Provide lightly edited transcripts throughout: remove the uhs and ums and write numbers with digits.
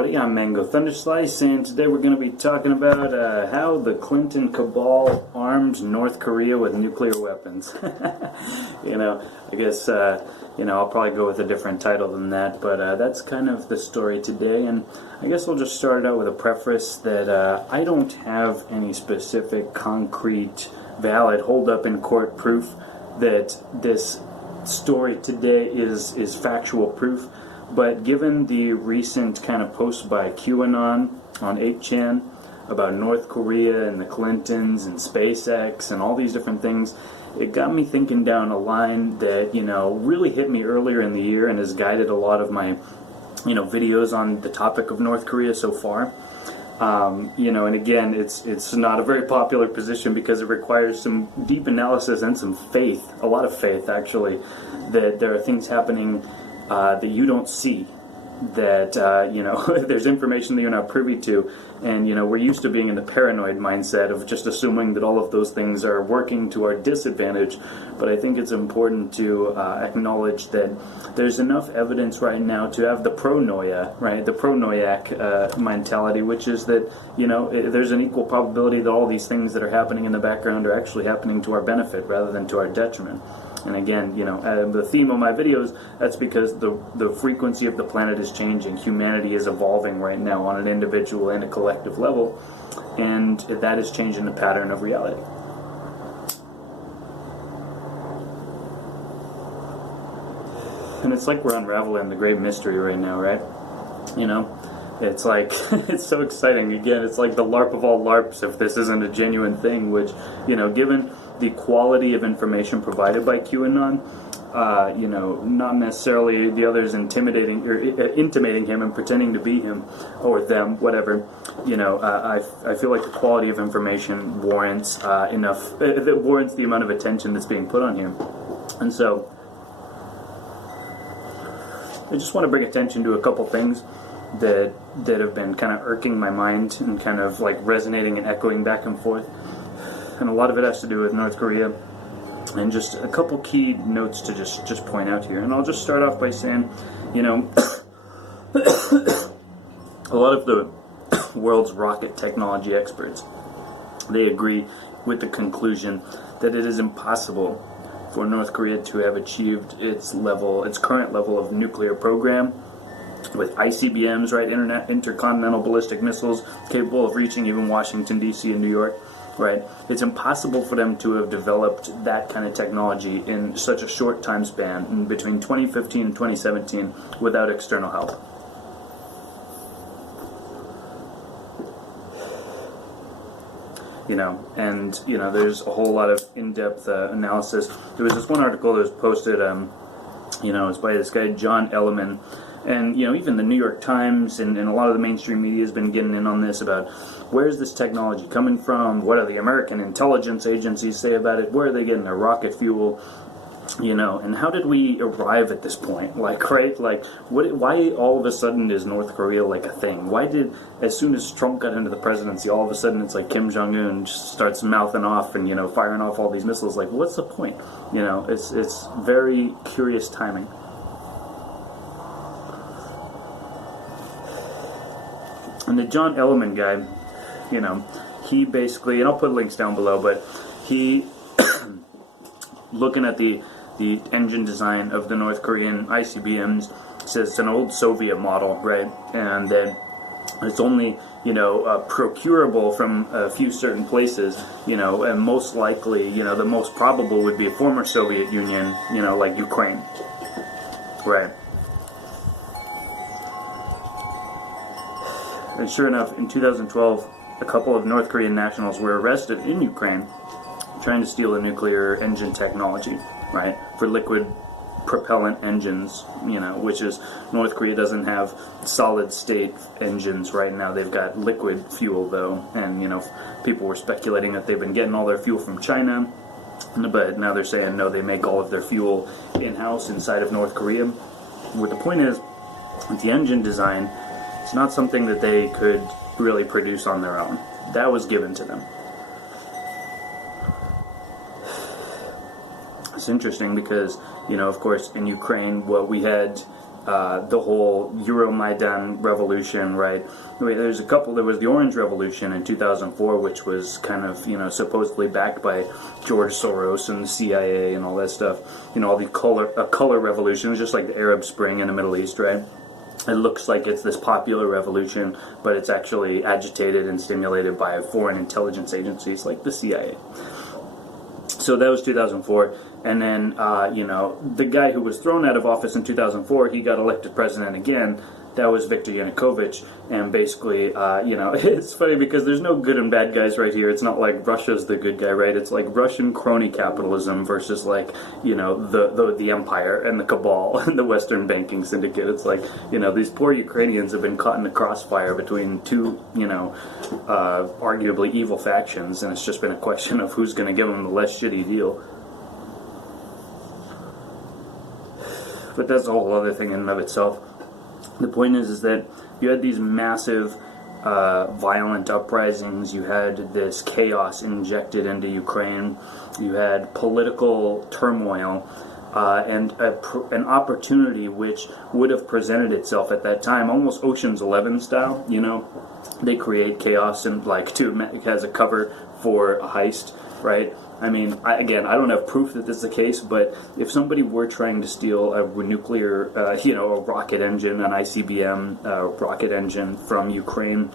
everybody, I'm Mango Thunderslice, and today we're going to be talking about how the Clinton Cabal armed North Korea with nuclear weapons. I guess, I'll probably go with a different title than that, but that's kind of the story today, and I guess we'll just start out with a preface that I don't have any specific, concrete, valid, hold-up-in-court proof that this story today is factual proof. But given the recent kind of post by Q-Anon on 8chan about North Korea and the Clintons and SpaceX and all these different things, it got me thinking down a line that, really hit me earlier in the year and has guided a lot of my, videos on the topic of North Korea so far. And again, it's not a very popular position because it requires some deep analysis and some faith, a lot of faith actually, that there are things happening that you don't see, that, there's information that you're not privy to, and, we're used to being in the paranoid mindset of just assuming that all of those things are working to our disadvantage, but I think it's important to acknowledge that there's enough evidence right now to have the pronoia, right, the pronoiac mentality, which is that, there's an equal probability that all these things that are happening in the background are actually happening to our benefit rather than to our detriment. And again, the theme of my videos, that's because the frequency of the planet is changing. Humanity is evolving right now on an individual and a collective level, and that is changing the pattern of reality. And it's like we're unraveling the great mystery right now, right? It's like, it's so exciting. Again, it's like the LARP of all LARPs if this isn't a genuine thing, which, given the quality of information provided by QAnon, not necessarily the others intimidating or intimating him and pretending to be him or them, whatever. I feel like the quality of information warrants that warrants the amount of attention that's being put on here. And so, I just want to bring attention to a couple things that have been kind of irking my mind and kind of like resonating and echoing back and forth. And a lot of it has to do with North Korea, and just a couple key notes to just point out here. And I'll just start off by saying, a lot of the world's rocket technology experts, they agree with the conclusion that it is impossible for North Korea to have achieved its current level of nuclear program with ICBMs, right, intercontinental ballistic missiles capable of reaching even Washington, D.C. and New York. Right, it's impossible for them to have developed that kind of technology in such a short time span, in between 2015 and 2017, without external help. There's a whole lot of in-depth analysis. There was this one article that was posted, it's by this guy, John Elliman. And, even the New York Times and a lot of the mainstream media has been getting in on this about where's this technology coming from, what do the American intelligence agencies say about it, where are they getting their rocket fuel, and how did we arrive at this point? Why all of a sudden is North Korea like a thing? Why did, as soon as Trump got into the presidency, all of a sudden it's like Kim Jong-un just starts mouthing off and, firing off all these missiles? Like, what's the point? It's very curious timing. And the John Elliman guy, he basically, and I'll put links down below, but he, looking at the engine design of the North Korean ICBMs, says it's an old Soviet model, right? And that it's only, procurable from a few certain places, and most likely, the most probable would be a former Soviet Union, like Ukraine, right? And sure enough, in 2012, a couple of North Korean nationals were arrested in Ukraine trying to steal the nuclear engine technology, right, for liquid propellant engines, which is, North Korea doesn't have solid state engines right now. They've got liquid fuel, though, and, people were speculating that they've been getting all their fuel from China, but now they're saying, no, they make all of their fuel in-house inside of North Korea. What the point is, with the engine design, it's not something that they could really produce on their own. That was given to them. It's interesting because, of course, in Ukraine, what we had the whole Euromaidan revolution, right? There was the Orange Revolution in 2004, which was kind of, supposedly backed by George Soros and the CIA and all that stuff. All the color revolution, just like the Arab Spring in the Middle East, right? It looks like it's this popular revolution, but it's actually agitated and stimulated by foreign intelligence agencies like the CIA. So that was 2004. And then, the guy who was thrown out of office in 2004, he got elected president again. That was Viktor Yanukovych. And basically, it's funny because there's no good and bad guys right here. It's not like Russia's the good guy, right? It's like Russian crony capitalism versus the empire and the cabal and the Western banking syndicate. It's like, these poor Ukrainians have been caught in the crossfire between two, arguably evil factions. And it's just been a question of who's going to give them the less shitty deal. But that's a whole other thing in and of itself. The point is that you had these massive violent uprisings, you had this chaos injected into Ukraine, you had political turmoil, and an opportunity which would have presented itself at that time, almost Ocean's 11 style, They create chaos and as a cover for a heist, right? I mean, I don't have proof that this is the case, but if somebody were trying to steal a nuclear, a rocket engine, an ICBM rocket engine from Ukraine,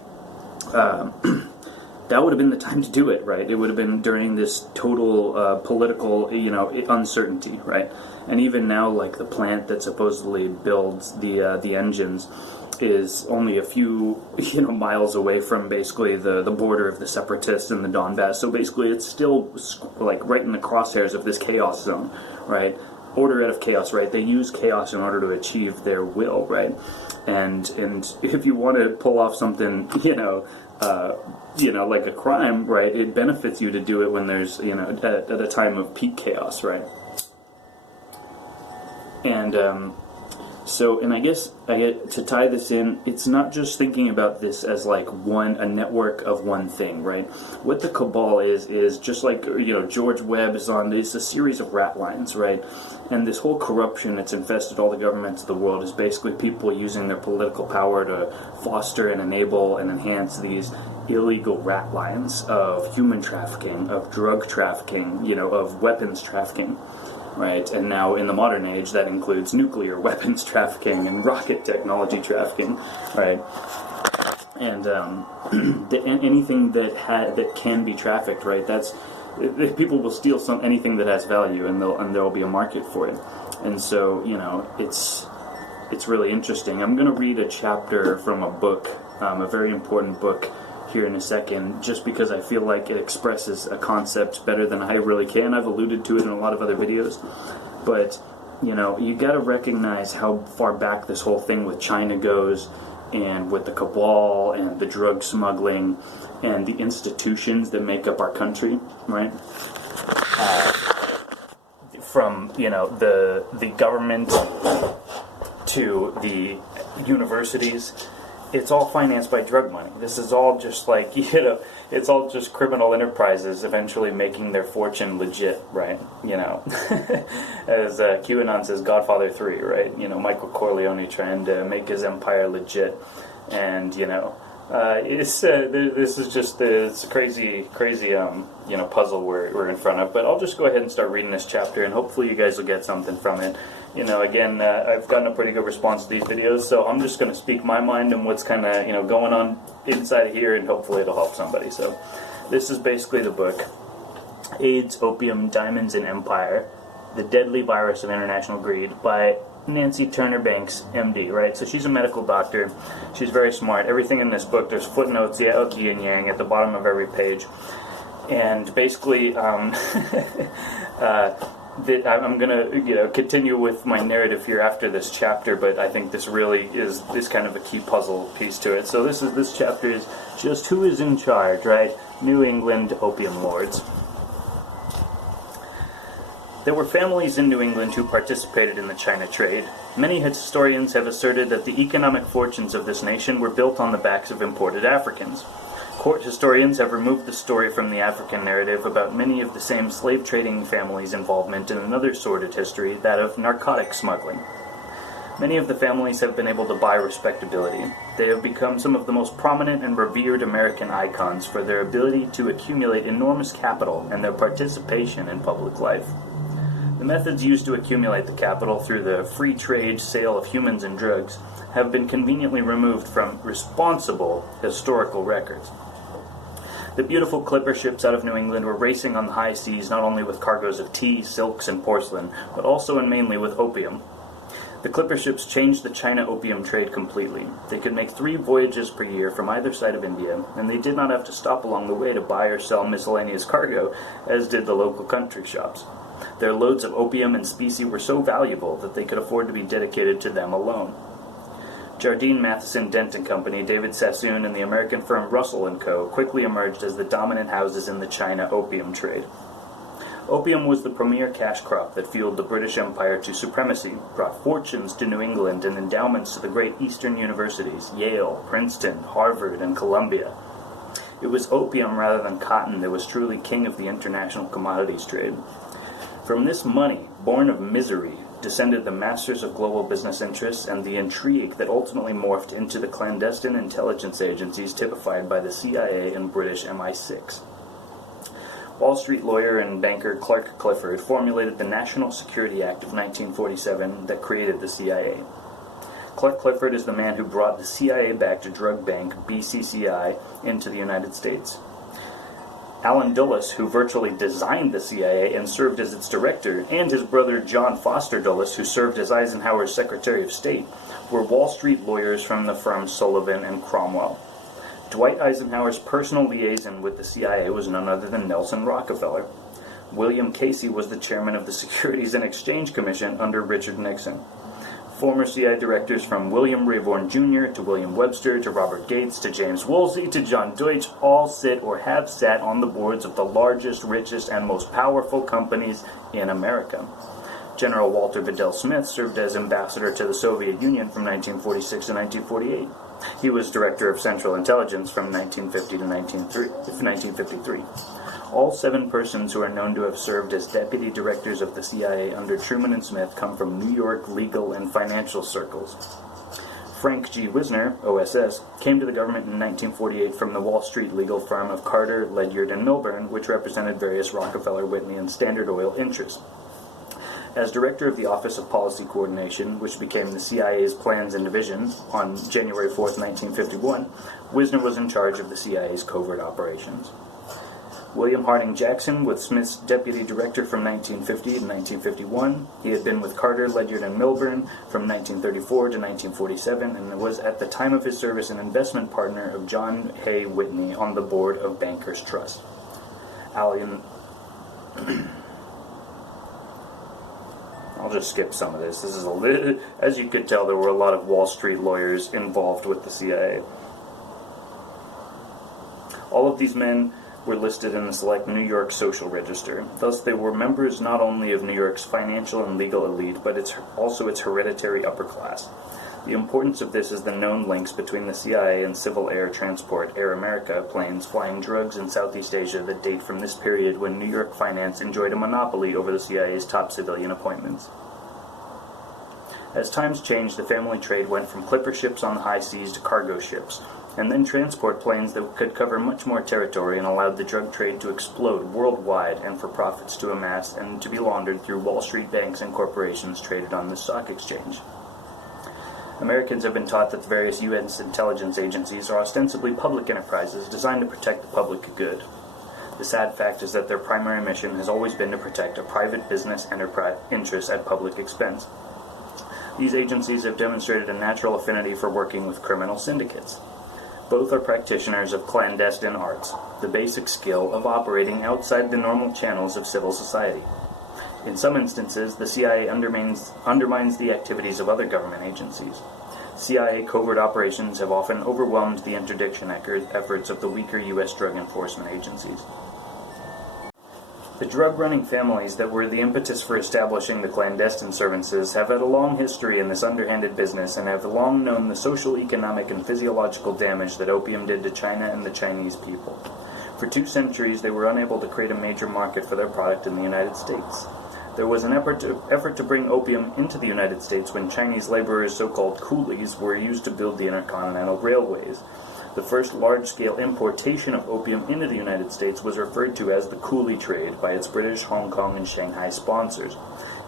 that would have been the time to do it, right? It would have been during this total political, uncertainty, right? And even now, like the plant that supposedly builds the engines is only a few miles away from basically the border of the separatists in the Donbass. So basically it's still like right in the crosshairs of this chaos zone, right? Order out of chaos, right? They use chaos in order to achieve their will, right? And if you want to pull off something, like a crime, right? It benefits you to do it when there's, at a time of peak chaos, right? And I guess I get to tie this in, it's not just thinking about this as like a network of one thing, right? What the cabal is just like, George Webb is on this, a series of rat lines, right? And this whole corruption that's infested all the governments of the world is basically people using their political power to foster and enable and enhance these illegal rat lines of human trafficking, of drug trafficking, of weapons trafficking. Right, and now in the modern age, that includes nuclear weapons trafficking and rocket technology trafficking, right? And anything that can be trafficked, right? People will steal anything that has value, and there will be a market for it. And so, it's really interesting. I'm going to read a chapter from a book, a very important book, here in a second, just because I feel like it expresses a concept better than I really can. I've alluded to it in a lot of other videos, but you got to recognize how far back this whole thing with China goes, and with the cabal and the drug smuggling and the institutions that make up our country, right? From the government to the universities. It's all financed by drug money. This is all just like, it's all just criminal enterprises eventually making their fortune legit, right? As QAnon says, Godfather 3, right? Michael Corleone trying to make his empire legit. And, this is just, it's a crazy, puzzle we're in front of. But I'll just go ahead and start reading this chapter, and hopefully you guys will get something from it. I've gotten a pretty good response to these videos, so I'm just going to speak my mind and what's kind of, going on inside here, and hopefully it'll help somebody. So, this is basically the book, AIDS, Opium, Diamonds, and Empire, The Deadly Virus of International Greed, by Nancy Turner Banks, MD, right? So she's a medical doctor. She's very smart. Everything in this book, there's footnotes, yin and yang, at the bottom of every page. And basically, that I'm going to continue with my narrative here after this chapter, but I think this really is kind of a key puzzle piece to it. So this chapter is just who is in charge, right? New England opium lords. There were families in New England who participated in the China trade. Many historians have asserted that the economic fortunes of this nation were built on the backs of imported Africans. Court historians have removed the story from the African narrative about many of the same slave-trading families' involvement in another sordid history, that of narcotic smuggling. Many of the families have been able to buy respectability. They have become some of the most prominent and revered American icons for their ability to accumulate enormous capital and their participation in public life. The methods used to accumulate the capital through the free trade sale of humans and drugs have been conveniently removed from responsible historical records. The beautiful clipper ships out of New England were racing on the high seas not only with cargoes of tea, silks, and porcelain, but also and mainly with opium. The clipper ships changed the China opium trade completely. They could make 3 voyages per year from either side of India, and they did not have to stop along the way to buy or sell miscellaneous cargo, as did the local country shops. Their loads of opium and specie were so valuable that they could afford to be dedicated to them alone. Jardine Matheson Dent & Company, David Sassoon, and the American firm Russell & Co. quickly emerged as the dominant houses in the China opium trade. Opium was the premier cash crop that fueled the British Empire to supremacy, brought fortunes to New England and endowments to the great Eastern universities, Yale, Princeton, Harvard, and Columbia. It was opium rather than cotton that was truly king of the international commodities trade. From this money, born of misery, descended the masters of global business interests and the intrigue that ultimately morphed into the clandestine intelligence agencies typified by the CIA and British MI6. Wall Street lawyer and banker Clark Clifford formulated the National Security Act of 1947 that created the CIA. Clark Clifford is the man who brought the CIA-backed drug bank BCCI into the United States. Allen Dulles, who virtually designed the CIA and served as its director, and his brother John Foster Dulles, who served as Eisenhower's Secretary of State, were Wall Street lawyers from the firms Sullivan and Cromwell. Dwight Eisenhower's personal liaison with the CIA was none other than Nelson Rockefeller. William Casey was the chairman of the Securities and Exchange Commission under Richard Nixon. Former CIA directors from William Rayborn Jr. to William Webster to Robert Gates to James Woolsey to John Deutsch all sit or have sat on the boards of the largest, richest, and most powerful companies in America. General Walter Bedell Smith served as ambassador to the Soviet Union from 1946 to 1948. He was Director of Central Intelligence from 1950 to 1953. All 7 persons who are known to have served as deputy directors of the CIA under Truman and Smith come from New York legal and financial circles. Frank G. Wisner, OSS, came to the government in 1948 from the Wall Street legal firm of Carter, Ledyard, and Milburn, which represented various Rockefeller, Whitney, and Standard Oil interests. As director of the Office of Policy Coordination, which became the CIA's Plans and Division, on January 4, 1951, Wisner was in charge of the CIA's covert operations. William Harding Jackson was Smith's deputy director from 1950 to 1951. He had been with Carter, Ledyard, and Milburn from 1934 to 1947 and was at the time of his service an investment partner of John Hay Whitney on the board of Bankers Trust. I'll just skip some of this. This is as you could tell, there were a lot of Wall Street lawyers involved with the CIA. All of these men were listed in the select New York Social Register. Thus, they were members not only of New York's financial and legal elite, but also its hereditary upper class. The importance of this is the known links between the CIA and Civil Air Transport, Air America, planes flying drugs in Southeast Asia that date from this period when New York finance enjoyed a monopoly over the CIA's top civilian appointments. As times changed, the family trade went from clipper ships on the high seas to cargo ships, and then transport planes that could cover much more territory and allowed the drug trade to explode worldwide and for profits to amass and to be laundered through Wall Street banks and corporations traded on the stock exchange. Americans have been taught that the various U.S. intelligence agencies are ostensibly public enterprises designed to protect the public good. The sad fact is that their primary mission has always been to protect a private business enterprise interest at public expense. These agencies have demonstrated a natural affinity for working with criminal syndicates. Both are practitioners of clandestine arts, the basic skill of operating outside the normal channels of civil society. In some instances, the CIA undermines the activities of other government agencies. CIA covert operations have often overwhelmed the interdiction efforts of the weaker U.S. drug enforcement agencies. The drug-running families that were the impetus for establishing the clandestine services have had a long history in this underhanded business and have long known the social, economic, and physiological damage that opium did to China and the Chinese people. For 2 centuries, they were unable to create a major market for their product in the United States. There was an effort to bring opium into the United States when Chinese laborers, so-called coolies, were used to build the intercontinental railways. The first large-scale importation of opium into the United States was referred to as the coolie trade by its British, Hong Kong, and Shanghai sponsors.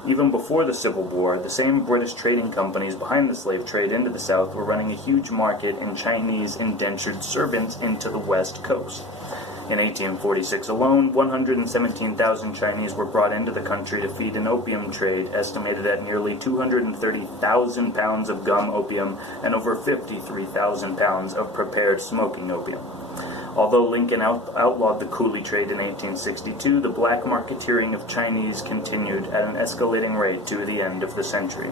Even before the Civil War, the same British trading companies behind the slave trade into the South were running a huge market in Chinese indentured servants into the West Coast. In 1846 alone, 117,000 Chinese were brought into the country to feed an opium trade estimated at nearly 230,000 pounds of gum opium and over 53,000 pounds of prepared smoking opium. Although Lincoln outlawed the coolie trade in 1862, the black marketeering of Chinese continued at an escalating rate to the end of the century.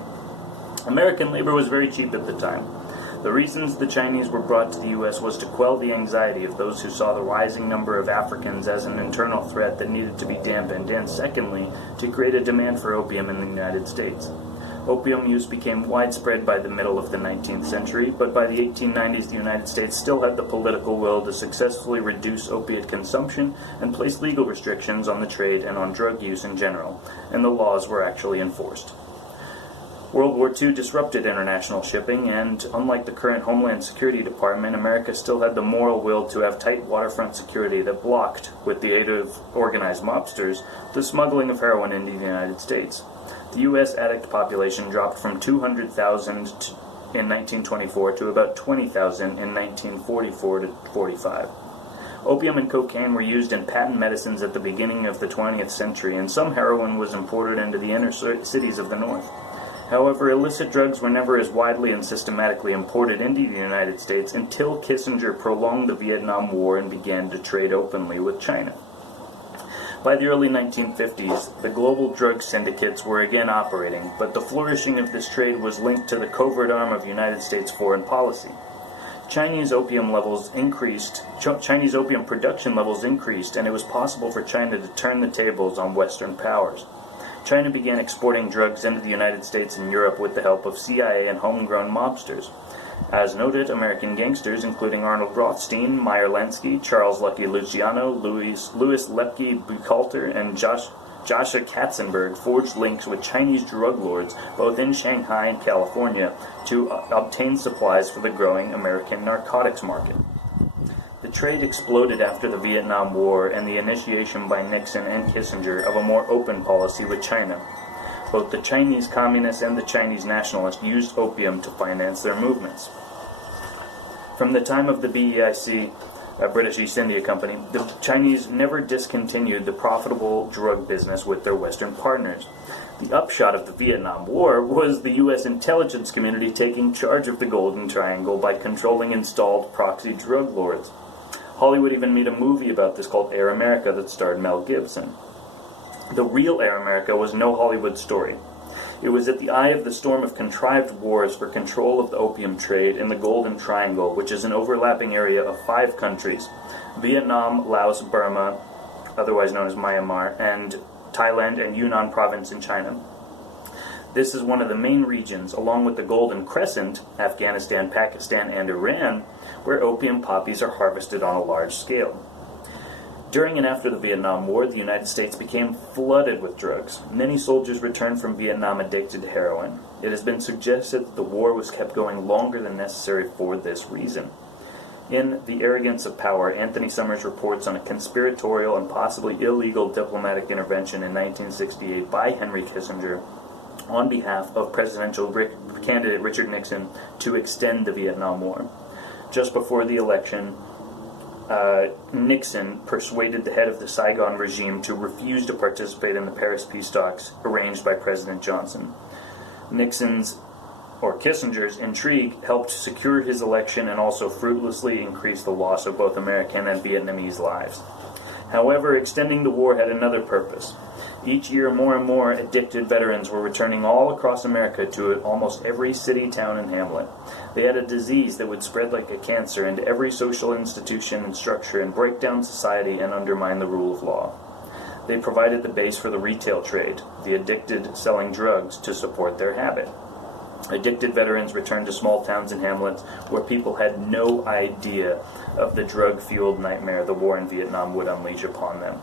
American labor was very cheap at the time. The reasons the Chinese were brought to the U.S. was to quell the anxiety of those who saw the rising number of Africans as an internal threat that needed to be dampened, and secondly, to create a demand for opium in the United States. Opium use became widespread by the middle of the 19th century, but by the 1890s the United States still had the political will to successfully reduce opiate consumption and place legal restrictions on the trade and on drug use in general, and the laws were actually enforced. World War II disrupted international shipping, and unlike the current Homeland Security Department, America still had the moral will to have tight waterfront security that blocked, with the aid of organized mobsters, the smuggling of heroin into the United States. The U.S. addict population dropped from 200,000 in 1924 to about 20,000 in 1944 to 45. Opium and cocaine were used in patent medicines at the beginning of the 20th century, and some heroin was imported into the inner cities of the North. However, illicit drugs were never as widely and systematically imported into the United States until Kissinger prolonged the Vietnam War and began to trade openly with China. By the early 1950s, the global drug syndicates were again operating, but the flourishing of this trade was linked to the covert arm of United States foreign policy. Chinese opium production levels increased, and it was possible for China to turn the tables on Western powers. China began exporting drugs into the United States and Europe with the help of CIA and homegrown mobsters. As noted, American gangsters, including Arnold Rothstein, Meyer Lansky, Charles Lucky Luciano, Louis Lepke Buchalter, and Joshua Katzenberg, forged links with Chinese drug lords, both in Shanghai and California, to obtain supplies for the growing American narcotics market. The trade exploded after the Vietnam War and the initiation by Nixon and Kissinger of a more open policy with China. Both the Chinese Communists and the Chinese Nationalists used opium to finance their movements. From the time of the BEIC, British East India Company, the Chinese never discontinued the profitable drug business with their Western partners. The upshot of the Vietnam War was the U.S. intelligence community taking charge of the Golden Triangle by controlling installed proxy drug lords. Hollywood even made a movie about this called Air America that starred Mel Gibson. The real Air America was no Hollywood story. It was at the eye of the storm of contrived wars for control of the opium trade in the Golden Triangle, which is an overlapping area of 5 countries: Vietnam, Laos, Burma, otherwise known as Myanmar, and Thailand and Yunnan province in China. This is one of the main regions, along with the Golden Crescent, Afghanistan, Pakistan, and Iran, where opium poppies are harvested on a large scale. During and after the Vietnam War, the United States became flooded with drugs. Many soldiers returned from Vietnam addicted to heroin. It has been suggested that the war was kept going longer than necessary for this reason. In The Arrogance of Power, Anthony Summers reports on a conspiratorial and possibly illegal diplomatic intervention in 1968 by Henry Kissinger on behalf of presidential candidate Richard Nixon to extend the Vietnam War. Just before the election, Nixon persuaded the head of the Saigon regime to refuse to participate in the Paris peace talks arranged by President Johnson. Kissinger's intrigue helped secure his election and also fruitlessly increase the loss of both American and Vietnamese lives. However, extending the war had another purpose. Each year, more and more addicted veterans were returning all across America to almost every city, town, and hamlet. They had a disease that would spread like a cancer into every social institution and structure and break down society and undermine the rule of law. They provided the base for the retail trade, the addicted selling drugs to support their habit. Addicted veterans returned to small towns and hamlets where people had no idea of the drug-fueled nightmare the war in Vietnam would unleash upon them.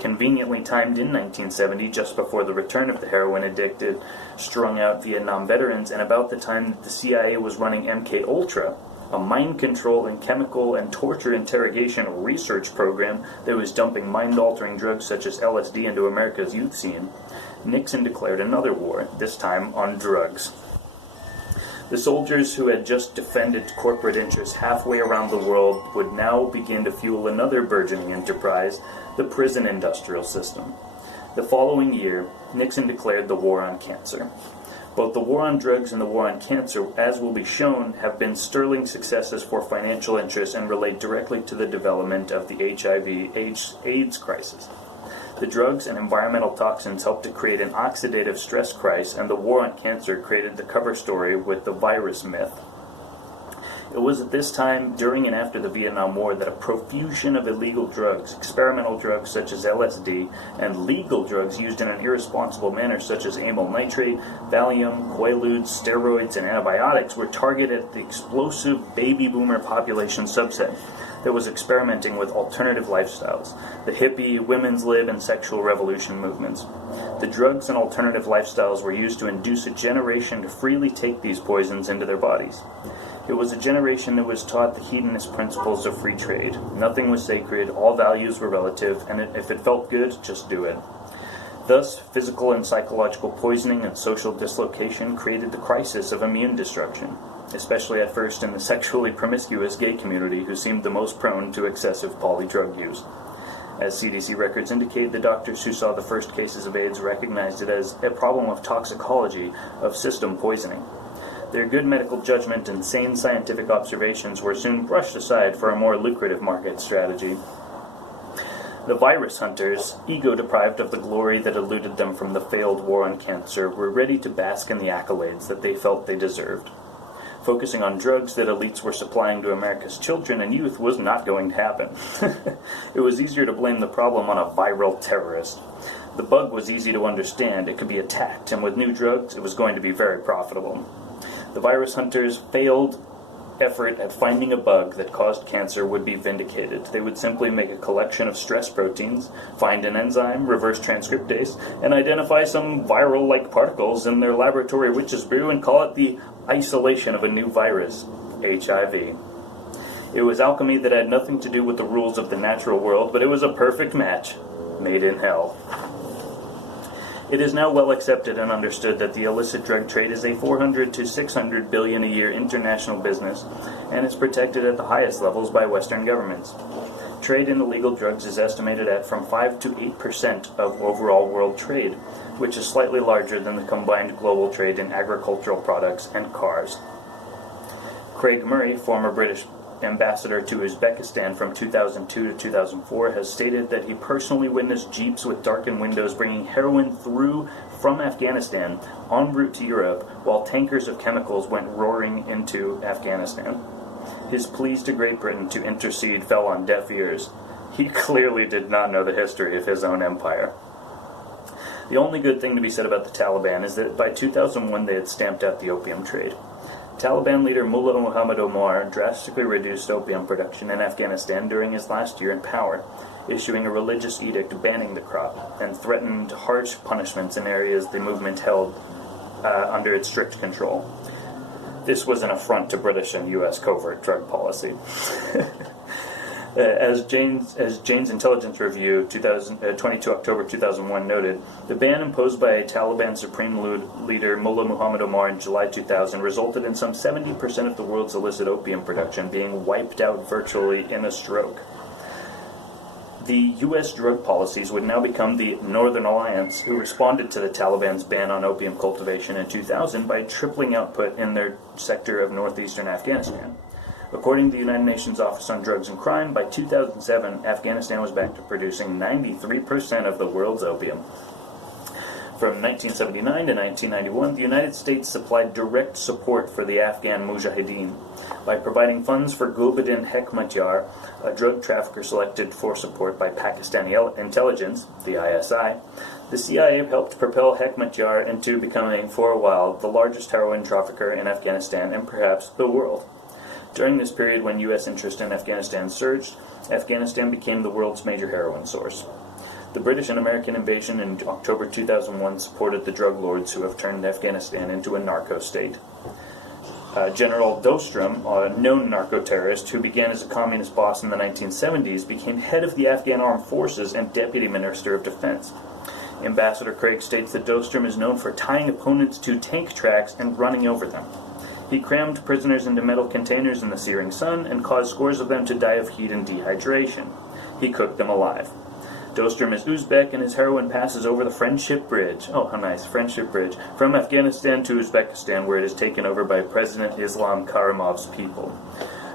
conveniently timed in 1970, just before the return of the heroin-addicted, strung-out Vietnam veterans, and about the time that the CIA was running MK-Ultra, a mind control and chemical and torture interrogation research program that was dumping mind-altering drugs such as LSD into America's youth scene, Nixon declared another war, this time on drugs. The soldiers who had just defended corporate interests halfway around the world would now begin to fuel another burgeoning enterprise, the prison industrial system. The following year, Nixon declared the war on cancer. Both the war on drugs and the war on cancer, as will be shown, have been sterling successes for financial interests and relate directly to the development of the HIV/AIDS crisis. The drugs and environmental toxins helped to create an oxidative stress crisis, and the war on cancer created the cover story with the virus myth. It was at this time, during and after the Vietnam War, that a profusion of illegal drugs, experimental drugs such as LSD, and legal drugs used in an irresponsible manner such as amyl nitrate, Valium, Quaaludes, steroids, and antibiotics were targeted at the explosive baby boomer population subset that was experimenting with alternative lifestyles, the hippie, women's lib, and sexual revolution movements. The drugs and alternative lifestyles were used to induce a generation to freely take these poisons into their bodies. It was a generation that was taught the hedonist principles of free trade. Nothing was sacred, all values were relative, and if it felt good, just do it. Thus, physical and psychological poisoning and social dislocation created the crisis of immune destruction, especially at first in the sexually promiscuous gay community, who seemed the most prone to excessive polydrug use. As CDC records indicate, the doctors who saw the first cases of AIDS recognized it as a problem of toxicology, of system poisoning. Their good medical judgment and sane scientific observations were soon brushed aside for a more lucrative market strategy. The virus hunters, ego-deprived of the glory that eluded them from the failed war on cancer, were ready to bask in the accolades that they felt they deserved. Focusing on drugs that elites were supplying to America's children and youth was not going to happen. It was easier to blame the problem on a viral terrorist. The bug was easy to understand, it could be attacked, and with new drugs, it was going to be very profitable. The virus hunters' failed effort at finding a bug that caused cancer would be vindicated. They would simply make a collection of stress proteins, find an enzyme, reverse transcriptase, and identify some viral-like particles in their laboratory witch's brew and call it the isolation of a new virus, HIV. It was alchemy that had nothing to do with the rules of the natural world, but it was a perfect match, made in hell. It is now well accepted and understood that the illicit drug trade is a 400 to 600 billion a year international business and is protected at the highest levels by Western governments. Trade in illegal drugs is estimated at from 5 to 8% of overall world trade, which is slightly larger than the combined global trade in agricultural products and cars. Craig Murray, former British ambassador to Uzbekistan from 2002 to 2004, has stated that he personally witnessed jeeps with darkened windows bringing heroin through from Afghanistan en route to Europe, while tankers of chemicals went roaring into Afghanistan. His pleas to Great Britain to intercede fell on deaf ears. He clearly did not know the history of his own empire. The only good thing to be said about the Taliban is that by 2001 they had stamped out the opium trade. Taliban leader Mullah Muhammad Omar drastically reduced opium production in Afghanistan during his last year in power, issuing a religious edict banning the crop, and threatened harsh punishments in areas the movement held under its strict control. This was an affront to British and U.S. covert drug policy. As Jane's Intelligence Review, 22 October 2001 noted, the ban imposed by Taliban Supreme Leader Mullah Muhammad Omar in July 2000 resulted in some 70% of the world's illicit opium production being wiped out virtually in a stroke. The U.S. drug policies would now become the Northern Alliance, who responded to the Taliban's ban on opium cultivation in 2000 by tripling output in their sector of northeastern Afghanistan. According to the United Nations Office on Drugs and Crime, by 2007, Afghanistan was back to producing 93% of the world's opium. From 1979 to 1991, the United States supplied direct support for the Afghan Mujahideen by providing funds for Gulbuddin Hekmatyar, a drug trafficker selected for support by Pakistani intelligence, the ISI. The CIA helped propel Hekmatyar into becoming, for a while, the largest heroin trafficker in Afghanistan and perhaps the world. During this period when U.S. interest in Afghanistan surged, Afghanistan became the world's major heroin source. The British and American invasion in October 2001 supported the drug lords who have turned Afghanistan into a narco state. General Dostrum, a known narco-terrorist who began as a communist boss in the 1970s, became head of the Afghan Armed Forces and Deputy Minister of Defense. Ambassador Craig states that Dostrum is known for tying opponents to tank tracks and running over them. He crammed prisoners into metal containers in the searing sun and caused scores of them to die of heat and dehydration. He cooked them alive. Dostrum is Uzbek, and his heroin passes over the Friendship Bridge. Oh, how nice, Friendship Bridge. From Afghanistan to Uzbekistan, where it is taken over by President Islam Karimov's people.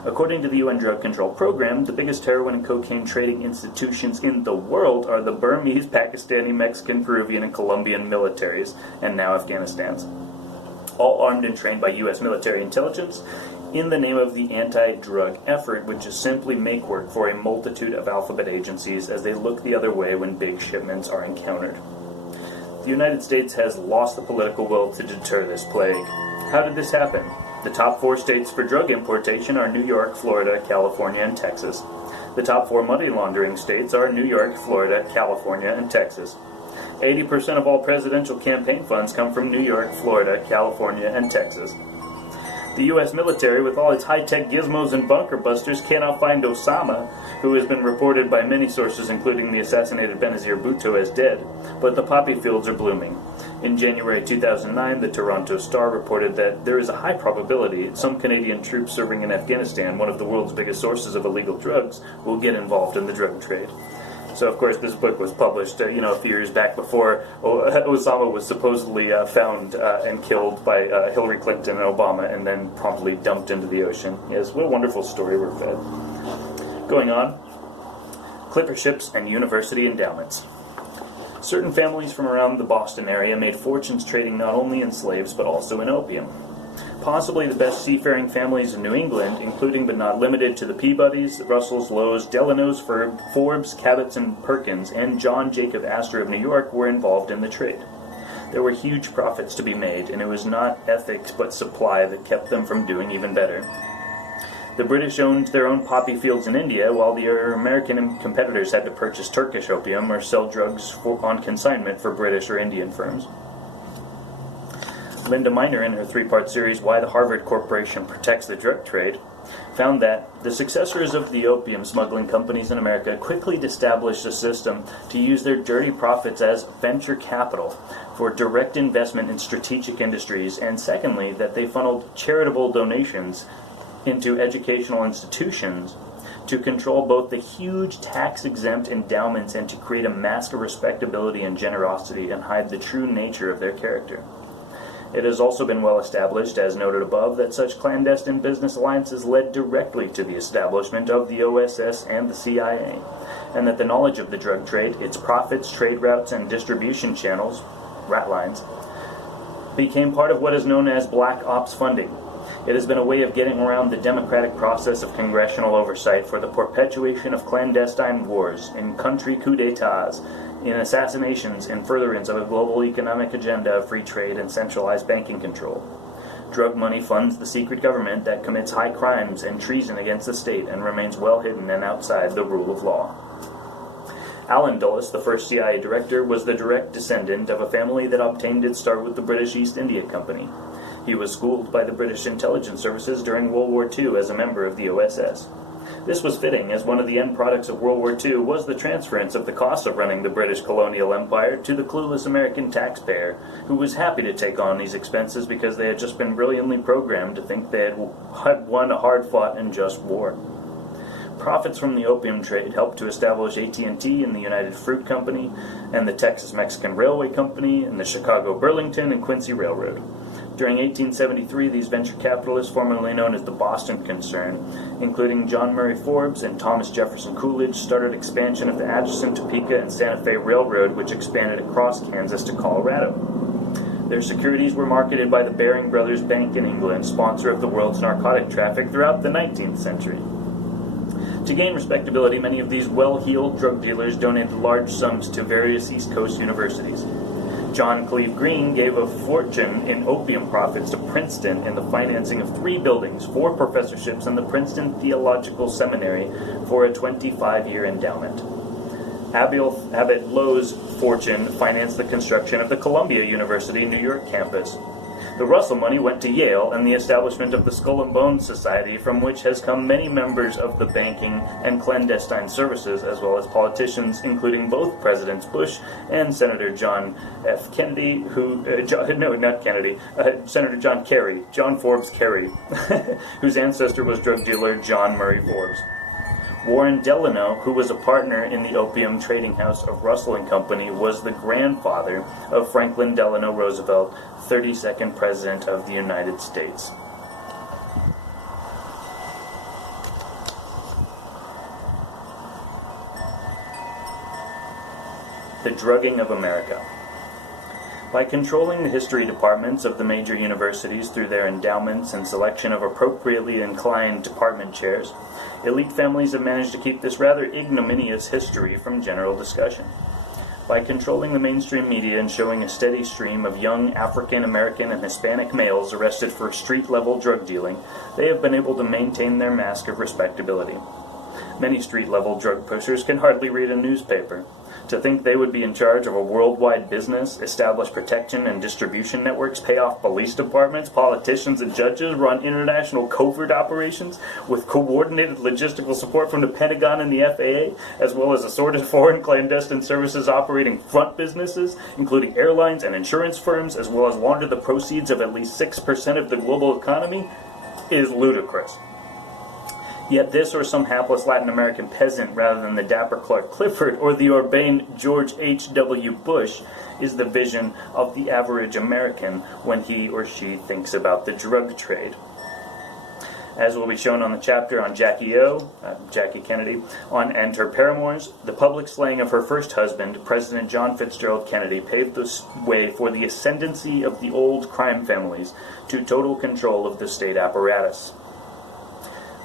According to the UN Drug Control Program, the biggest heroin and cocaine trading institutions in the world are the Burmese, Pakistani, Mexican, Peruvian, and Colombian militaries, and now Afghanistan's. All armed and trained by U.S. military intelligence in the name of the anti-drug effort, which is simply make work for a multitude of alphabet agencies as they look the other way when big shipments are encountered. The United States has lost the political will to deter this plague. How did this happen? The top 4 states for drug importation are New York, Florida, California, and Texas. The top 4 money laundering states are New York, Florida, California, and Texas. 80% of all presidential campaign funds come from New York, Florida, California, and Texas. The U.S. military, with all its high-tech gizmos and bunker busters, cannot find Osama, who has been reported by many sources, including the assassinated Benazir Bhutto, as dead, but the poppy fields are blooming. In January 2009, the Toronto Star reported that there is a high probability some Canadian troops serving in Afghanistan, one of the world's biggest sources of illegal drugs, will get involved in the drug trade. So, of course, this book was published, a few years back before Osama was supposedly found and killed by Hillary Clinton and Obama, and then promptly dumped into the ocean. Yes, what a wonderful story we're fed. Going on, clipper ships and university endowments. Certain families from around the Boston area made fortunes trading not only in slaves, but also in opium. Possibly the best seafaring families in New England, including but not limited to the Peabodys, the Russells, Lowes, Delanos, Forbes, Cabots, and Perkins, and John Jacob Astor of New York, were involved in the trade. There were huge profits to be made, and it was not ethics but supply that kept them from doing even better. The British owned their own poppy fields in India, while their American competitors had to purchase Turkish opium or sell drugs on consignment for British or Indian firms. Linda Miner, in her 3-part series, Why the Harvard Corporation Protects the Drug Trade, found that the successors of the opium smuggling companies in America quickly established a system to use their dirty profits as venture capital for direct investment in strategic industries, and secondly, that they funneled charitable donations into educational institutions to control both the huge tax-exempt endowments and to create a mask of respectability and generosity and hide the true nature of their character. It has also been well established, as noted above, that such clandestine business alliances led directly to the establishment of the OSS and the CIA, and that the knowledge of the drug trade, its profits, trade routes, and distribution channels, rat lines, became part of what is known as black ops funding. It has been a way of getting around the democratic process of congressional oversight for the perpetuation of clandestine wars, in-country coups d'etats, in assassinations, in furtherance of a global economic agenda of free trade and centralized banking control. Drug money funds the secret government that commits high crimes and treason against the state and remains well hidden and outside the rule of law. Allen Dulles, the first CIA director, was the direct descendant of a family that obtained its start with the British East India Company. He was schooled by the British intelligence services during World War II as a member of the OSS. This was fitting, as one of the end products of World War II was the transference of the cost of running the British colonial empire to the clueless American taxpayer, who was happy to take on these expenses because they had just been brilliantly programmed to think they had won a hard-fought and just war. Profits from the opium trade helped to establish AT&T and the United Fruit Company, and the Texas Mexican Railway Company, and the Chicago Burlington and Quincy Railroad. During 1873, these venture capitalists, formerly known as the Boston Concern, including John Murray Forbes and Thomas Jefferson Coolidge, started expansion of the Atchison, Topeka, and Santa Fe Railroad, which expanded across Kansas to Colorado. Their securities were marketed by the Baring Brothers Bank in England, sponsor of the world's narcotic traffic throughout the 19th century. To gain respectability, many of these well-heeled drug dealers donated large sums to various East Coast universities. John Cleve Green gave a fortune in opium profits to Princeton in the financing of 3 buildings, 4 professorships, and the Princeton Theological Seminary for a 25-year endowment. Abbott Lowe's fortune financed the construction of the Columbia University New York campus. The Russell money went to Yale and the establishment of the Skull and Bones Society, from which has come many members of the banking and clandestine services, as well as politicians, including both Presidents Bush and Senator John F. Kennedy, Senator John Kerry, John Forbes Kerry, whose ancestor was drug dealer John Murray Forbes. Warren Delano, who was a partner in the opium trading house of Russell and Company, was the grandfather of Franklin Delano Roosevelt, 32nd President of the United States. The drugging of America. By controlling the history departments of the major universities through their endowments and selection of appropriately inclined department chairs, elite families have managed to keep this rather ignominious history from general discussion. By controlling the mainstream media and showing a steady stream of young African American and Hispanic males arrested for street-level drug dealing, they have been able to maintain their mask of respectability. Many street-level drug pushers can hardly read a newspaper. To think they would be in charge of a worldwide business, establish protection and distribution networks, pay off police departments, politicians, and judges, run international covert operations with coordinated logistical support from the Pentagon and the FAA, as well as assorted foreign clandestine services operating front businesses, including airlines and insurance firms, as well as launder the proceeds of at least 6% of the global economy, is ludicrous. Yet this or some hapless Latin American peasant rather than the dapper Clark Clifford or the urbane George H.W. Bush is the vision of the average American when he or she thinks about the drug trade. As will be shown on the chapter on Jackie Kennedy, and her paramours, the public slaying of her first husband, President John Fitzgerald Kennedy, paved the way for the ascendancy of the old crime families to total control of the state apparatus.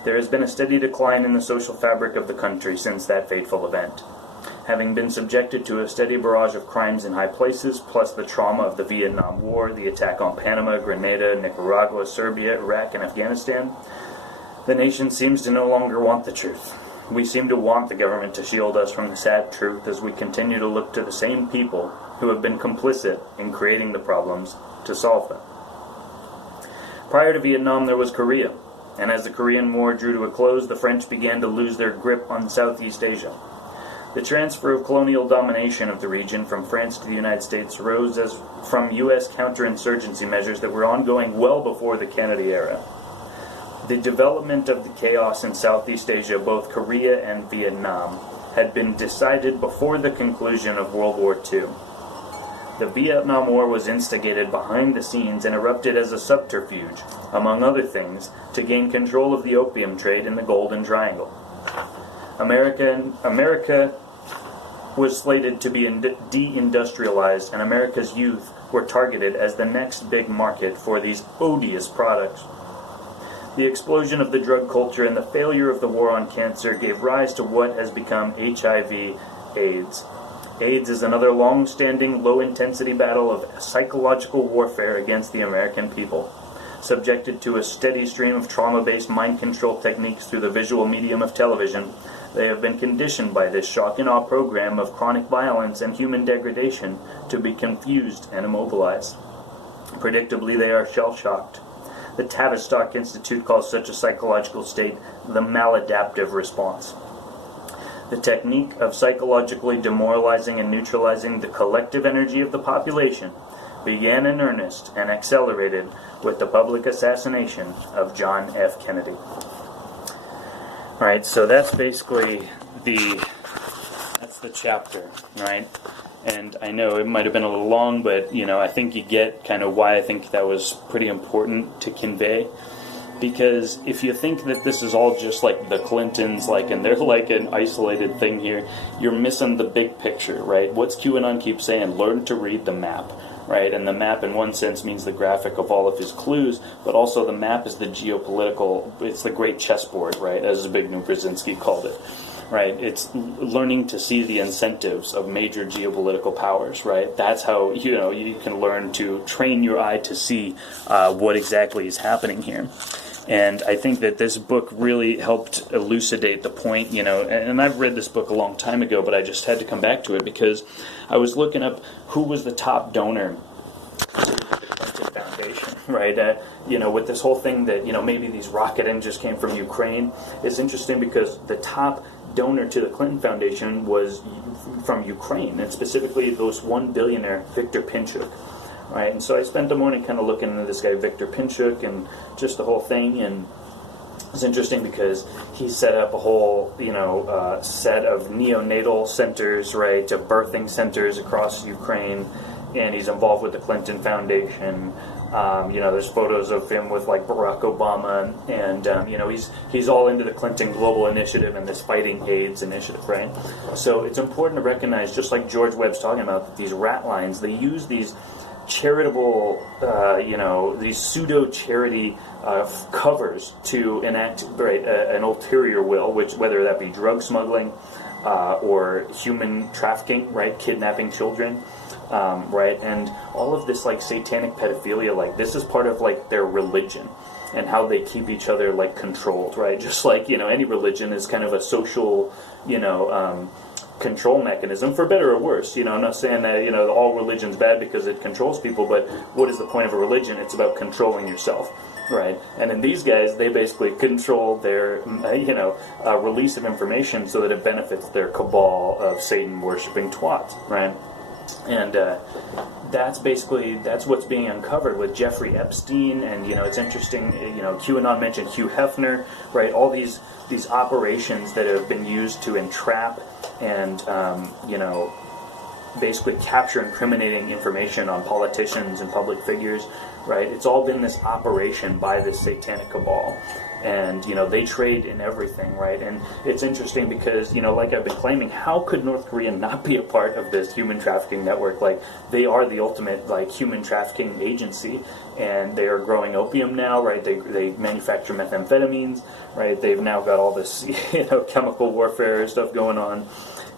There has been a steady decline in the social fabric of the country since that fateful event. Having been subjected to a steady barrage of crimes in high places, plus the trauma of the Vietnam War, the attack on Panama, Grenada, Nicaragua, Serbia, Iraq, and Afghanistan, the nation seems to no longer want the truth. We seem to want the government to shield us from the sad truth as we continue to look to the same people who have been complicit in creating the problems to solve them. Prior to Vietnam, there was Korea. And as the Korean War drew to a close, the French began to lose their grip on Southeast Asia. The transfer of colonial domination of the region from France to the United States rose as from U.S. counterinsurgency measures that were ongoing well before the Kennedy era. The development of the chaos in Southeast Asia, both Korea and Vietnam, had been decided before the conclusion of World War II. The Vietnam War was instigated behind the scenes and erupted as a subterfuge, among other things, to gain control of the opium trade in the Golden Triangle. America was slated to be deindustrialized, and America's youth were targeted as the next big market for these odious products. The explosion of the drug culture and the failure of the war on cancer gave rise to what has become HIV/AIDS. AIDS is another long-standing, low-intensity battle of psychological warfare against the American people. Subjected to a steady stream of trauma-based mind control techniques through the visual medium of television, they have been conditioned by this shock and awe program of chronic violence and human degradation to be confused and immobilized. Predictably, they are shell-shocked. The Tavistock Institute calls such a psychological state the maladaptive response. The technique of psychologically demoralizing and neutralizing the collective energy of the population began in earnest and accelerated with the public assassination of John F. Kennedy. Alright, so that's basically the chapter, right? And I know it might have been a little long, but, I think you get kind of why I think that was pretty important to convey. Because if you think that this is all just like the Clintons, and they're like an isolated thing here, you're missing the big picture, right? What's QAnon keeps saying? Learn to read the map, right? And the map in one sense means the graphic of all of his clues, but also the map is the geopolitical, it's the great chessboard, right? As Zbigniew Brzezinski called it. Right, it's learning to see the incentives of major geopolitical powers, right? That's how, you can learn to train your eye to see what exactly is happening here. And I think that this book really helped elucidate the point, and I've read this book a long time ago, but I just had to come back to it because I was looking up who was the top donor to the Clinton Foundation, right? With this whole thing that, maybe these rocket engines came from Ukraine. It's interesting because the top donor to the Clinton Foundation was from Ukraine, and specifically those one billionaire, Viktor Pinchuk. Right, and so I spent the morning kind of looking into this guy, Viktor Pinchuk, and just the whole thing, and it's interesting because he set up a whole, set of neonatal centers, right, of birthing centers across Ukraine, and he's involved with the Clinton Foundation. There's photos of him with, like, Barack Obama, and, he's all into the Clinton Global Initiative and this Fighting AIDS initiative, right? So it's important to recognize, just like George Webb's talking about, that these rat lines, they use these charitable, these pseudo-charity covers to enact an ulterior will, which whether that be drug smuggling or human trafficking, right, kidnapping children, right, and all of this like satanic pedophilia, like this is part of like their religion and how they keep each other like controlled, right? Just like any religion is kind of a social, control mechanism, for better or worse. I'm not saying that all religion's bad because it controls people, but what is the point of a religion? It's about controlling yourself, right? And in these guys, they basically control their release of information so that it benefits their cabal of Satan worshipping twats, right? And that's what's being uncovered with Jeffrey Epstein, and it's interesting. QAnon mentioned Hugh Hefner, right? All these operations that have been used to entrap and basically capture incriminating information on politicians and public figures, right? It's all been this operation by this satanic cabal. And, they trade in everything, right? And it's interesting because, like I've been claiming, how could North Korea not be a part of this human trafficking network? Like, they are the ultimate, like, human trafficking agency, and they are growing opium now, right? They manufacture methamphetamines, right? They've now got all this, chemical warfare stuff going on.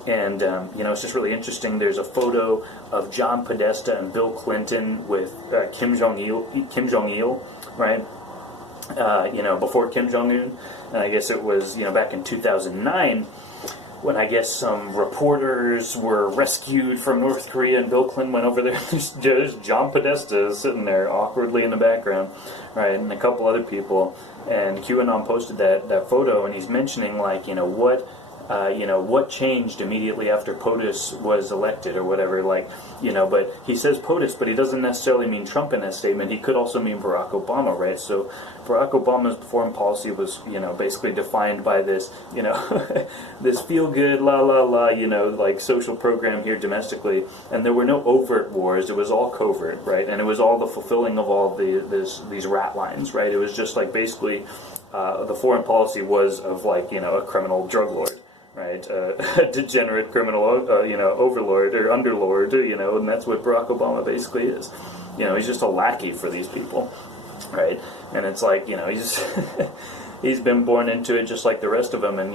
And, it's just really interesting. There's a photo of John Podesta and Bill Clinton with Kim Jong-il, right? Before Kim Jong-un, and I guess it was, back in 2009, when I guess some reporters were rescued from North Korea and Bill Clinton went over there. There's John Podesta sitting there awkwardly in the background, right, and a couple other people, and QAnon posted that photo, and he's mentioning, like, what changed immediately after POTUS was elected or whatever, but he says POTUS, but he doesn't necessarily mean Trump in that statement. He could also mean Barack Obama, right? So Barack Obama's foreign policy was, basically defined by this, this feel-good, like social program here domestically, and there were no overt wars. It was all covert, right? And it was all the fulfilling of all these rat lines, right? It was just like basically the foreign policy was of like, a criminal drug lord, right? A degenerate criminal, overlord or underlord, and that's what Barack Obama basically is. He's just a lackey for these people, right? And it's like, he's been born into it just like the rest of them. And,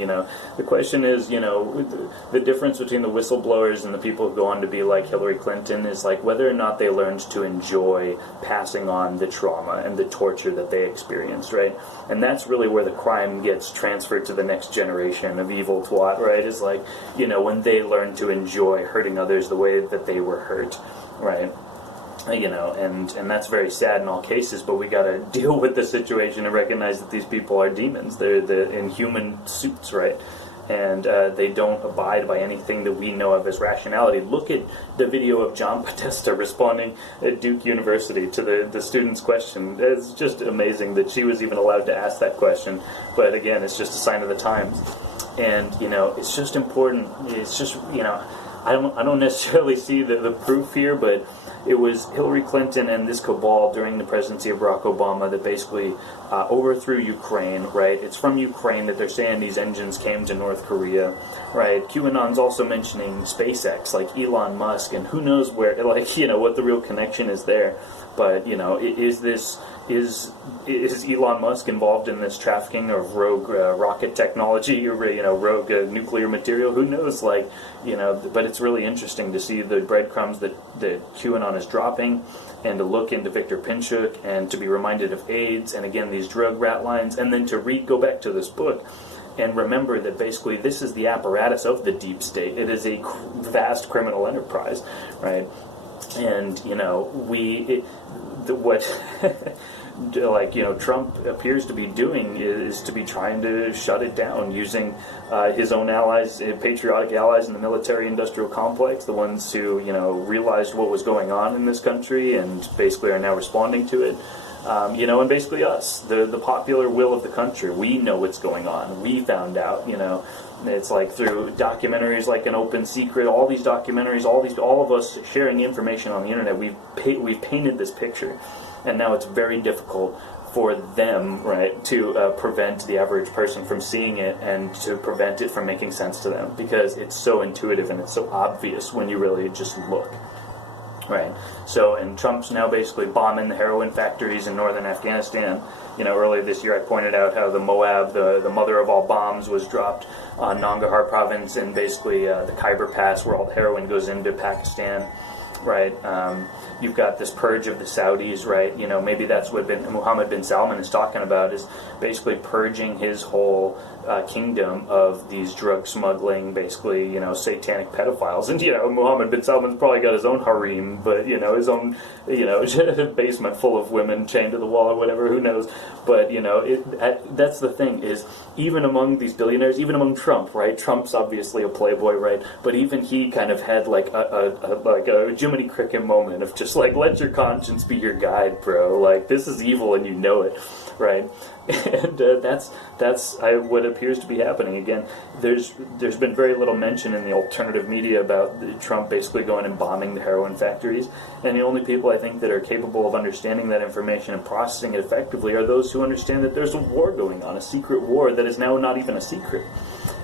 the question is, the difference between the whistleblowers and the people who go on to be like Hillary Clinton is like whether or not they learned to enjoy passing on the trauma and the torture that they experienced, right? And that's really where the crime gets transferred to the next generation of evil twat, right? Is like, when they learn to enjoy hurting others the way that they were hurt, right? And that's very sad in all cases, but we got to deal with the situation and recognize that these people are demons. They're in human suits, right? And they don't abide by anything that we know of as rationality. Look at the video of John Podesta responding at Duke University to the student's question. It's just amazing that she was even allowed to ask that question. But again, it's just a sign of the times. And, it's just important. It's just, I don't necessarily see the proof here, but it was Hillary Clinton and this cabal during the presidency of Barack Obama that basically overthrew Ukraine, right? It's from Ukraine that they're saying these engines came to North Korea, right? QAnon's also mentioning SpaceX, like Elon Musk, and who knows where, what the real connection is there. But, is this is Elon Musk involved in this trafficking of rogue rocket technology, or rogue nuclear material? Who knows? Like, but it's really interesting to see the breadcrumbs that QAnon is dropping, and to look into Victor Pinchuk, and to be reminded of AIDS, and again these drug rat lines, and then to go back to this book, and remember that basically this is the apparatus of the deep state. It is a vast criminal enterprise, right? And Trump appears to be doing is to be trying to shut it down using his own allies, patriotic allies in the military-industrial complex, the ones who realized what was going on in this country and basically are now responding to it. And basically us, the popular will of the country. We know what's going on. We found out, It's like through documentaries like An Open Secret, all these documentaries, all of us sharing information on the internet, we've painted this picture. And now it's very difficult for them, right, to prevent the average person from seeing it, and to prevent it from making sense to them, because it's so intuitive and it's so obvious when you really just look. Right. So, and Trump's now basically bombing the heroin factories in northern Afghanistan. Earlier this year I pointed out how the Moab, the mother of all bombs, was dropped on Nangarhar province, and basically the Khyber Pass, where all the heroin goes into Pakistan. Right. You've got this purge of the Saudis, right? Maybe that's what Mohammed bin Salman is talking about, is basically purging his whole kingdom of these drug smuggling, basically, satanic pedophiles. And, Mohammed bin Salman's probably got his own harem, but, his own, basement full of women chained to the wall or whatever, who knows. But, that's the thing, is even among these billionaires, even among Trump, right? Trump's obviously a playboy, right? But even he kind of had like a Jiminy Cricket moment of just like, let your conscience be your guide, bro. Like, this is evil and you know it, right? And that's what appears to be happening. Again, there's been very little mention in the alternative media about Trump basically going and bombing the heroin factories, and the only people I think that are capable of understanding that information and processing it effectively are those who understand that there's a war going on, a secret war that is now not even a secret.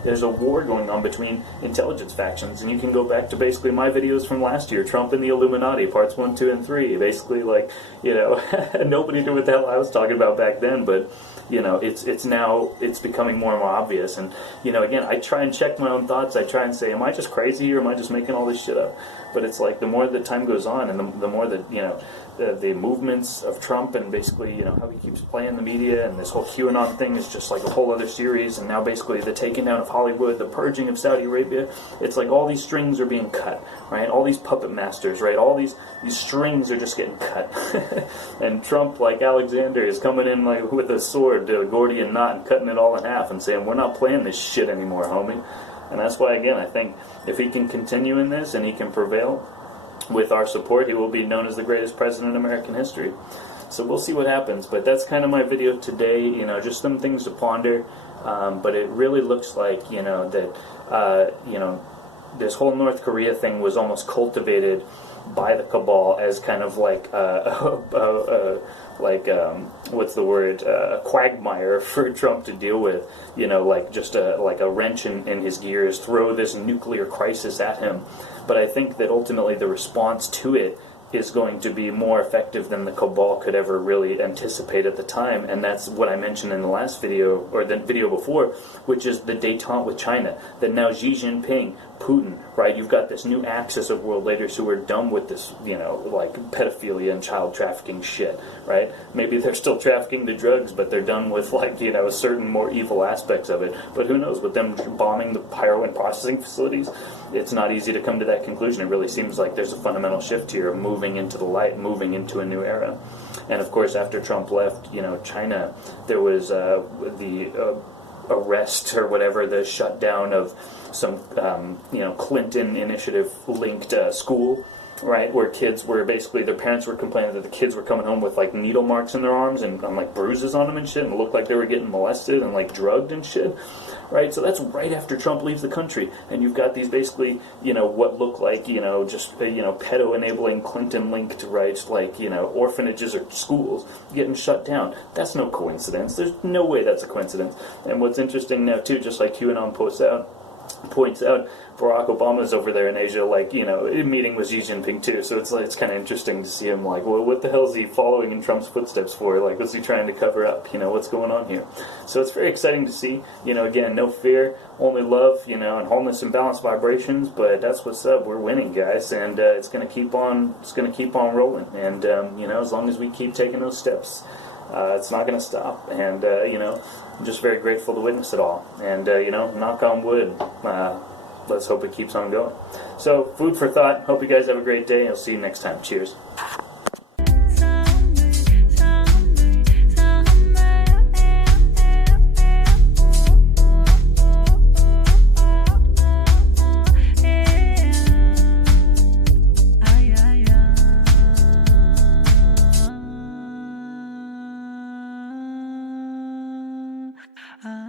There's a war going on between intelligence factions, and you can go back to basically my videos from last year, Trump and the Illuminati, parts 1, 2, and 3. Basically, like, nobody knew what the hell I was talking about back then, but it's becoming more and more obvious. And again, I try and check my own thoughts. I try and say, am I just crazy, or am I just making all this shit up? But it's like, the more that time goes on, and the more that the movements of Trump, and basically how he keeps playing the media, and this whole QAnon thing is just like a whole other series. And now basically the taking down of Hollywood, the purging of Saudi Arabia, it's like all these strings are being cut, right? All these puppet masters, right? All these strings are just getting cut. And Trump, like Alexander, is coming in like with a sword, a Gordian knot, and cutting it all in half and saying, we're not playing this shit anymore, homie. And that's why, again, I think if he can continue in this and he can prevail with our support, he will be known as the greatest president in American history. So we'll see what happens. But that's kind of my video today, just some things to ponder. But it really looks like, that, this whole North Korea thing was almost cultivated by the Cabal as kind of like what's the word, a quagmire for Trump to deal with, like just a wrench in his gears, throw this nuclear crisis at him. But I think that ultimately the response to it is going to be more effective than the Cabal could ever really anticipate at the time, and that's what I mentioned in the last video, or the video before, which is the détente with China, that now Xi Jinping, Putin, right, you've got this new axis of world leaders who are done with this, like pedophilia and child trafficking shit, right? Maybe they're still trafficking the drugs, but they're done with, like, certain more evil aspects of it. But who knows, with them bombing the heroin processing facilities, it's not easy to come to that conclusion. It really seems like there's a fundamental shift here of moving into the light, moving into a new era. And of course, after Trump left, China, there was the arrest or whatever, the shutdown of some, Clinton initiative-linked school, right, where kids were basically, their parents were complaining that the kids were coming home with, like, needle marks in their arms and like bruises on them and shit, and it looked like they were getting molested and, like, drugged and shit. Right, so that's right after Trump leaves the country, and you've got these basically, what look like, just, pedo-enabling Clinton-linked, right, like, orphanages or schools getting shut down. That's no coincidence. There's no way that's a coincidence. And what's interesting now, too, just like QAnon posts out, points out Barack Obama's over there in Asia, like, meeting with Xi Jinping too. So it's kind of interesting to see him, like, well, what the hell is he following in Trump's footsteps for? Like, what's he trying to cover up? What's going on here? So it's very exciting to see. Again, no fear, only love, and wholeness and balanced vibrations. But that's what's up. We're winning, guys, and it's gonna keep on. It's gonna keep on rolling. And as long as we keep taking those steps, it's not gonna stop. And I'm just very grateful to witness it all. And, knock on wood, let's hope it keeps on going. So, food for thought. Hope you guys have a great day. I'll see you next time. Cheers. Ah.